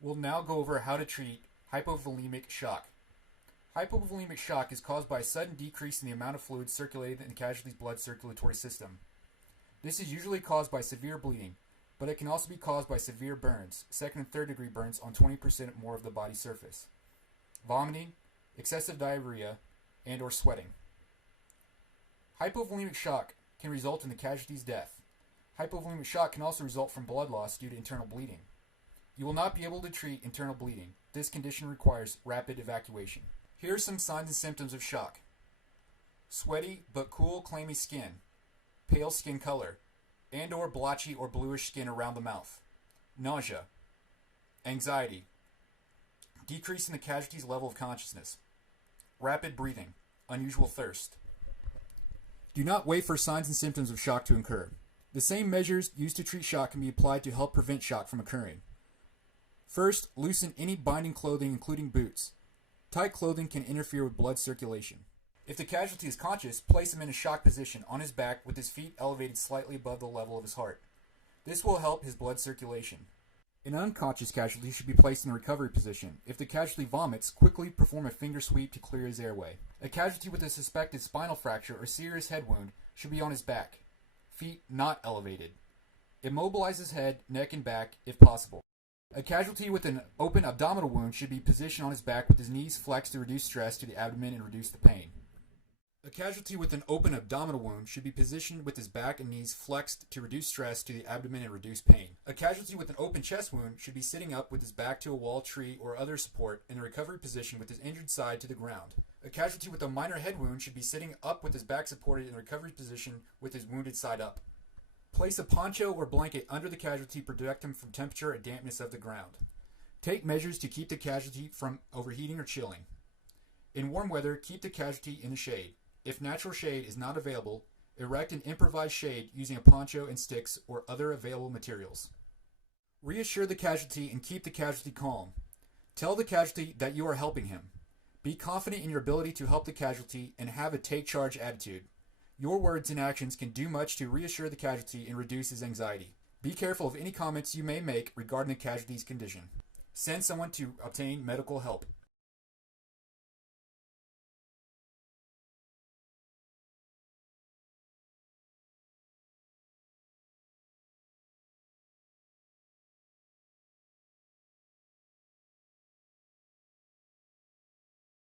We'll now go over how to treat hypovolemic shock. Hypovolemic shock is caused by a sudden decrease in the amount of fluid circulating in the casualty's blood circulatory system. This is usually caused by severe bleeding, but it can also be caused by severe burns, second and third degree burns on 20% more of the body surface, vomiting, excessive diarrhea, and or sweating. Hypovolemic shock can result in the casualty's death. Hypovolemic shock can also result from blood loss due to internal bleeding. You will not be able to treat internal bleeding. This condition requires rapid evacuation. Here are some signs and symptoms of shock. Sweaty but cool, clammy skin, pale skin color, and or blotchy or bluish skin around the mouth. Nausea, anxiety, decrease in the casualty's level of consciousness, rapid breathing, unusual thirst. Do not wait for signs and symptoms of shock to occur. The same measures used to treat shock can be applied to help prevent shock from occurring. First, loosen any binding clothing, including boots. Tight clothing can interfere with blood circulation. If the casualty is conscious, place him in a shock position on his back with his feet elevated slightly above the level of his heart. This will help his blood circulation. An unconscious casualty should be placed in a recovery position. If the casualty vomits, quickly perform a finger sweep to clear his airway. A casualty with a suspected spinal fracture or serious head wound should be on his back, feet not elevated. Immobilize his head, neck, and back if possible. A casualty with an open abdominal wound should be positioned on his back with his knees flexed to reduce stress to the abdomen and reduce the pain. A casualty with an open abdominal wound should be positioned with his back and knees flexed to reduce stress to the abdomen and reduce pain. A casualty with an open chest wound should be sitting up with his back to a wall, tree, or other support in a recovery position with his injured side to the ground. A casualty with a minor head wound should be sitting up with his back supported in a recovery position with his wounded side up. Place a poncho or blanket under the casualty to protect him from temperature and dampness of the ground. Take measures to keep the casualty from overheating or chilling. In warm weather, keep the casualty in the shade. If natural shade is not available, erect an improvised shade using a poncho and sticks or other available materials. Reassure the casualty and keep the casualty calm. Tell the casualty that you are helping him. Be confident in your ability to help the casualty and have a take-charge attitude. Your words and actions can do much to reassure the casualty and reduce his anxiety. Be careful of any comments you may make regarding the casualty's condition. Send someone to obtain medical help.